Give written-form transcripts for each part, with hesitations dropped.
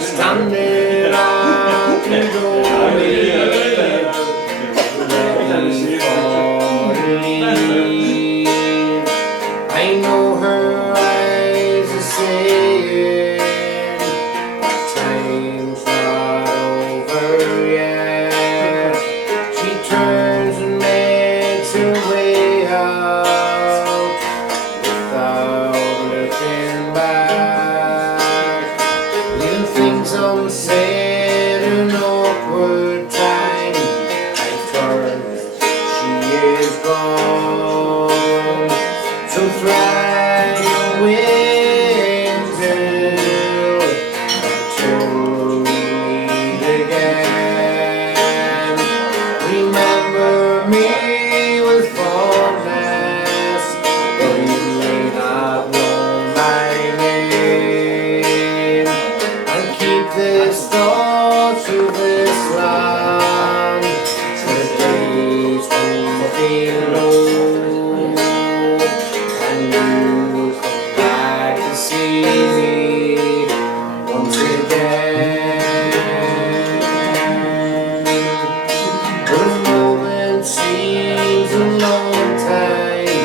Standing on the doorway, I know her eyes are saying time's not over yet. She turns and makes her way out without looking back. Leaving things unsaid, an awkward time. I turn, she is gone. So fly away until we meet again. Remember me with fondness, though you may not know my name. I'll keep this thought to this land, to the days when we feel low. And you come back to see me once again. But a moment seems a long time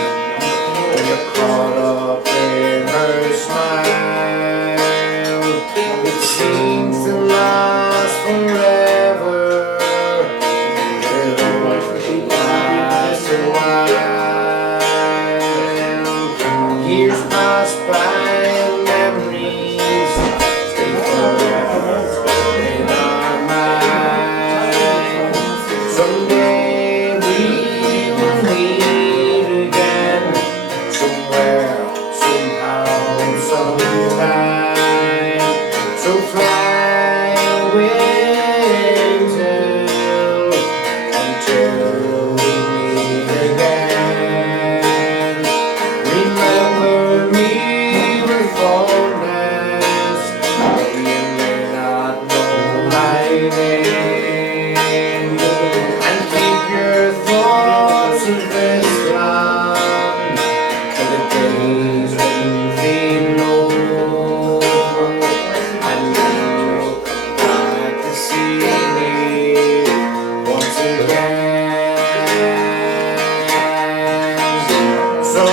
when you're caught up in her smile. It seems to last forever. It'll only last a while. Years pass by and memories stay forever in our minds. Someday we will meet again, somewhere, somehow, sometime. So fly away until we meet again. Remember me with fondness, though you may not know my name. And keep your thoughts of this land for the days when you feel low. And you'll come back to see me once again. So